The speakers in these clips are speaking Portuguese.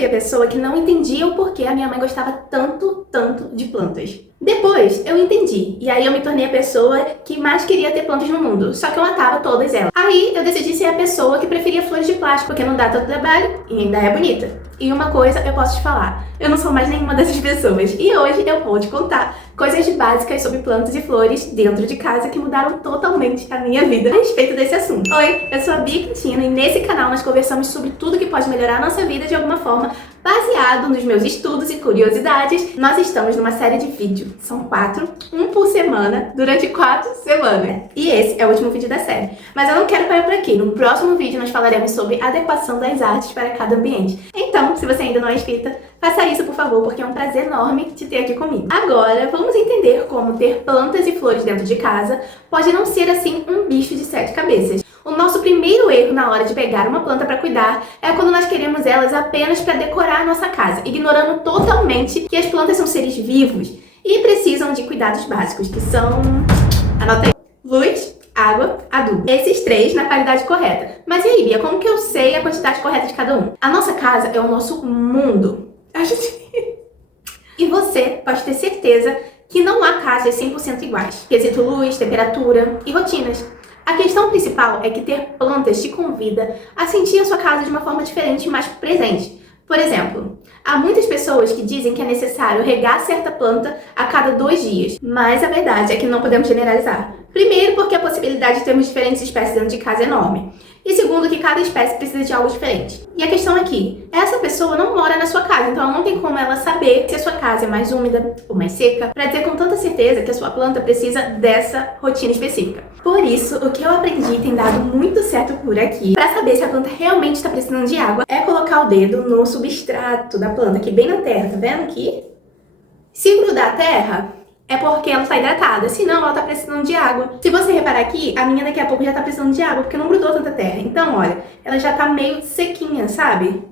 fui a pessoa que não entendia o porquê a minha mãe gostava tanto de plantas. Depois eu entendi, e aí eu me tornei a pessoa que mais queria ter plantas no mundo, só que eu matava todas elas. Aí eu decidi ser a pessoa que preferia flores de plástico, porque não dá tanto trabalho e ainda é bonita. E uma coisa eu posso te falar, eu não sou mais nenhuma dessas pessoas, e hoje eu vou te contar coisas básicas sobre plantas e flores dentro de casa que mudaram totalmente a minha vida a respeito desse assunto. Oi, eu sou a Bia Quintino e nesse canal nós conversamos sobre tudo que pode melhorar a nossa vida de alguma forma, baseado nos meus estudos e curiosidades. Nós estamos numa série de vídeos, são 4, um por semana, durante 4 semanas. E esse é o último vídeo da série. Mas eu não quero parar por aqui, no próximo vídeo nós falaremos sobre adequação das artes para cada ambiente. Então, se você ainda não é inscrita, faça isso por favor, porque é um prazer enorme te ter aqui comigo. Agora, vamos entender como ter plantas e flores dentro de casa pode não ser assim um bicho de 7 cabeças. O nosso primeiro erro na hora de pegar uma planta para cuidar é quando nós queremos elas apenas para decorar a nossa casa, ignorando totalmente que as plantas são seres vivos e precisam de cuidados básicos, que são... Anota aí. Luz, água, adubo. Esses 3 na qualidade correta. Mas e aí, Bia, como que eu sei a quantidade correta de cada um? A nossa casa é o nosso mundo. E você pode ter certeza que não há casas 100% iguais. Quesito luz, temperatura e rotinas. A questão principal é que ter plantas te convida a sentir a sua casa de uma forma diferente e mais presente. Por exemplo, há muitas pessoas que dizem que é necessário regar certa planta a cada 2 dias, mas a verdade é que não podemos generalizar. Primeiro, porque a possibilidade de termos diferentes espécies dentro de casa é enorme. E segundo, que cada espécie precisa de algo diferente. E a questão aqui, essa pessoa não mora na sua casa, então não tem como ela saber se a sua casa é mais úmida ou mais seca, para dizer com tanta certeza que a sua planta precisa dessa rotina específica. Por isso, o que eu aprendi tem dado muito certo por aqui, para saber se a planta realmente está precisando de água, é colocar o dedo no substrato da planta, aqui bem na terra, tá vendo aqui? Se grudar a terra, é porque ela está hidratada, senão ela está precisando de água. Se você reparar aqui, a minha daqui a pouco já está precisando de água, porque não grudou tanta terra. Então, olha, ela já está meio sequinha, sabe?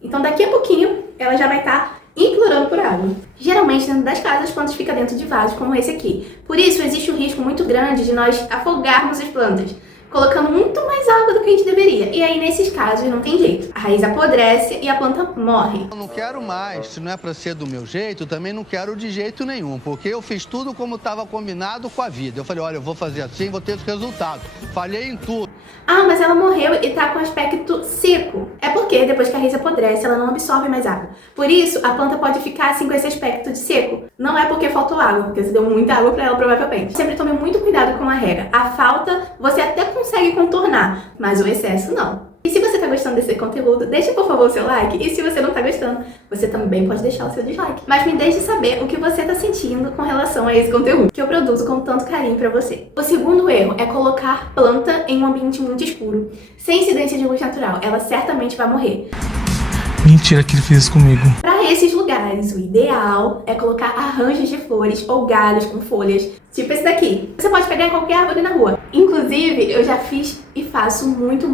Então, daqui a pouquinho, ela já vai estar implorando por água. Geralmente, dentro das casas, as plantas ficam dentro de vasos, como esse aqui. Por isso, existe um risco muito grande de nós afogarmos as plantas, colocando muito mais água do que a gente deveria. E aí, nesses casos, não tem jeito. A raiz apodrece e a planta morre. Eu não quero mais. Se não é para ser do meu jeito, também não quero de jeito nenhum. Porque eu fiz tudo como estava combinado com a vida. Eu falei, olha, eu vou fazer assim, vou ter esse resultado. Falhei em tudo. Ah, mas ela morreu e tá com aspecto seco. É porque depois que a raiz apodrece, ela não absorve mais água. Por isso, a planta pode ficar assim com esse aspecto de seco. Não é porque faltou água, porque você deu muita água pra ela provavelmente. Sempre tome muito cuidado com a rega. A falta, você até consegue contornar, mas o excesso não. E se você tá gostando desse conteúdo, deixa por favor o seu like. E se você não tá gostando, você também pode deixar o seu dislike. Mas me deixe saber o que você tá sentindo com relação a esse conteúdo que eu produzo com tanto carinho pra você. O segundo erro é colocar planta em um ambiente muito escuro, sem incidência de luz natural. Ela certamente vai morrer. Mentira que ele fez isso comigo. Para esses lugares, o ideal é colocar arranjos de flores ou galhos com folhas, tipo esse daqui. Você pode pegar em qualquer árvore na rua. Inclusive, eu já fiz e faço muito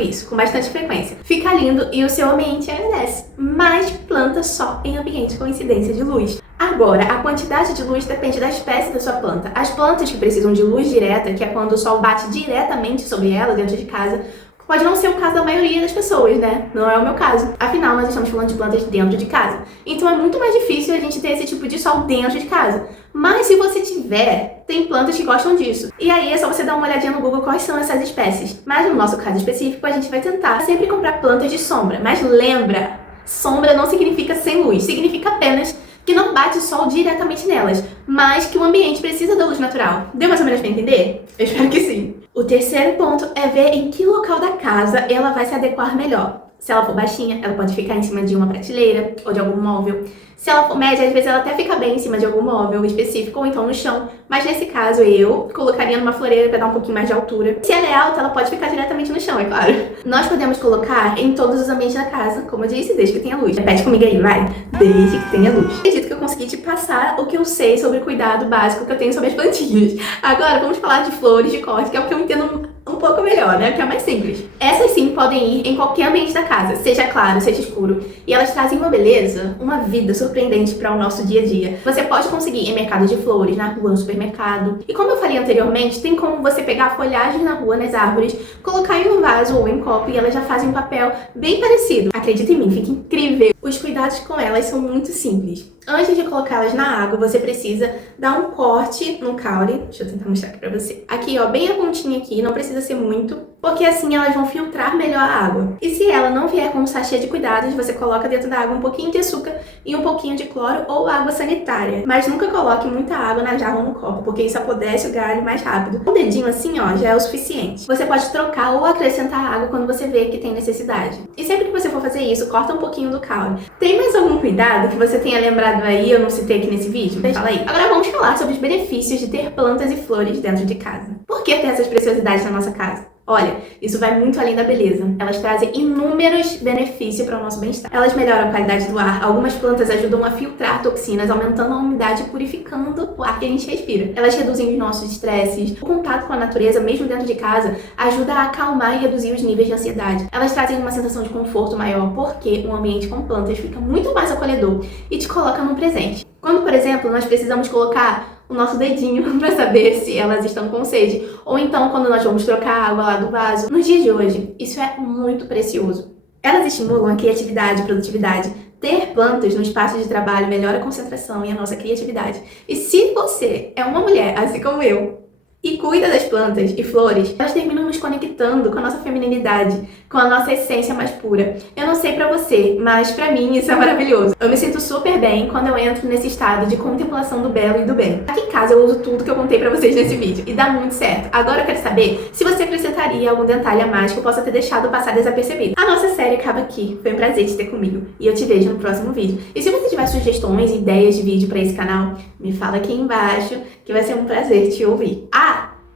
isso, com bastante frequência. Fica lindo e o seu ambiente agradece. Mas planta só em ambiente com incidência de luz. Agora, a quantidade de luz depende da espécie da sua planta. As plantas que precisam de luz direta, que é quando o sol bate diretamente sobre ela dentro de casa, pode não ser o caso da maioria das pessoas, né? Não é o meu caso. Afinal, nós estamos falando de plantas dentro de casa. Então é muito mais difícil a gente ter esse tipo de sol dentro de casa. Mas se você tiver, tem plantas que gostam disso. E aí é só você dar uma olhadinha no Google quais são essas espécies. Mas no nosso caso específico, a gente vai tentar sempre comprar plantas de sombra. Mas lembra, sombra não significa sem luz. Significa apenas que não bate o sol diretamente nelas, mas que o ambiente precisa da luz natural. Deu mais ou menos pra entender? Eu espero que sim. O terceiro ponto é ver em que local da casa ela vai se adequar melhor. Se ela for baixinha, ela pode ficar em cima de uma prateleira ou de algum móvel. Se ela for média, às vezes ela até fica bem em cima de algum móvel específico ou então no chão. Mas nesse caso eu colocaria numa floreira para dar um pouquinho mais de altura. Se ela é alta, ela pode ficar diretamente no chão, é claro. Nós podemos colocar em todos os ambientes da casa, como eu disse, desde que tenha luz. Repete comigo aí, vai. Desde que tenha luz. Acredito que eu consegui te passar o que eu sei sobre o cuidado básico que eu tenho sobre as plantinhas. Agora vamos falar de flores de corte, que é o que eu entendo um um pouco melhor, né? Que é mais simples. Essas sim podem ir em qualquer ambiente da casa, seja claro, seja escuro. E elas trazem uma beleza, uma vida surpreendente para o nosso dia a dia. Você pode conseguir em mercado de flores, na rua, no supermercado. E como eu falei anteriormente, tem como você pegar a folhagem na rua, nas árvores, colocar em um vaso ou em copo e elas já fazem um papel bem parecido. Acredita em mim, fica incrível. Os cuidados com elas são muito simples. Antes de colocá-las na água, você precisa dar um corte no caule. Deixa eu tentar mostrar aqui pra você. Aqui, ó, bem a pontinha aqui, não precisa ser muito, porque assim elas vão filtrar melhor a água. E se ela não vier com um sachê de cuidados, você coloca dentro da água um pouquinho de açúcar e um pouquinho de cloro ou água sanitária. Mas nunca coloque muita água na jarra ou no copo, porque isso apodrece o galho mais rápido. Um dedinho assim, ó, já é o suficiente. Você pode trocar ou acrescentar água quando você vê que tem necessidade. E sempre que você for fazer isso, corta um pouquinho do caule. Tem mais algum cuidado que você tenha lembrado aí, eu não citei aqui nesse vídeo? Fala aí. Agora vamos falar sobre os benefícios de ter plantas e flores dentro de casa. Por que ter essas preciosidades na nossa casa? Olha, isso vai muito além da beleza. Elas trazem inúmeros benefícios para o nosso bem-estar. Elas melhoram a qualidade do ar. Algumas plantas ajudam a filtrar toxinas, aumentando a umidade e purificando o ar que a gente respira. Elas reduzem os nossos estresses. O contato com a natureza, mesmo dentro de casa, ajuda a acalmar e reduzir os níveis de ansiedade. Elas trazem uma sensação de conforto maior, porque um ambiente com plantas fica muito mais acolhedor e te coloca no presente. Quando, por exemplo, nós precisamos colocar o nosso dedinho para saber se elas estão com sede, ou então quando nós vamos trocar a água lá do vaso. Nos dias de hoje, isso é muito precioso. Elas estimulam a criatividade e produtividade. Ter plantas no espaço de trabalho melhora a concentração e a nossa criatividade. E se você é uma mulher, assim como eu, e cuida das plantas e flores, elas terminam nos conectando com a nossa feminilidade, com a nossa essência mais pura. Eu não sei pra você, mas pra mim isso é maravilhoso. Eu me sinto super bem quando eu entro nesse estado de contemplação do belo e do bem. Aqui em casa eu uso tudo que eu contei pra vocês nesse vídeo e dá muito certo. Agora eu quero saber se você acrescentaria algum detalhe a mais que eu possa ter deixado passar desapercebido. A nossa série acaba aqui. Foi um prazer te ter comigo e eu te vejo no próximo vídeo. E se você tiver sugestões e ideias de vídeo pra esse canal, me fala aqui embaixo que vai ser um prazer te ouvir.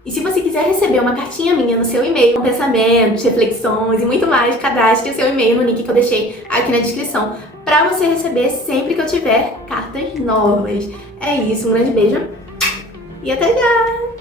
E se você quiser receber uma cartinha minha no seu e-mail, com pensamentos, reflexões e muito mais, cadastre o seu e-mail no link que eu deixei aqui na descrição para você receber sempre que eu tiver cartas novas. É isso, um grande beijo e até já!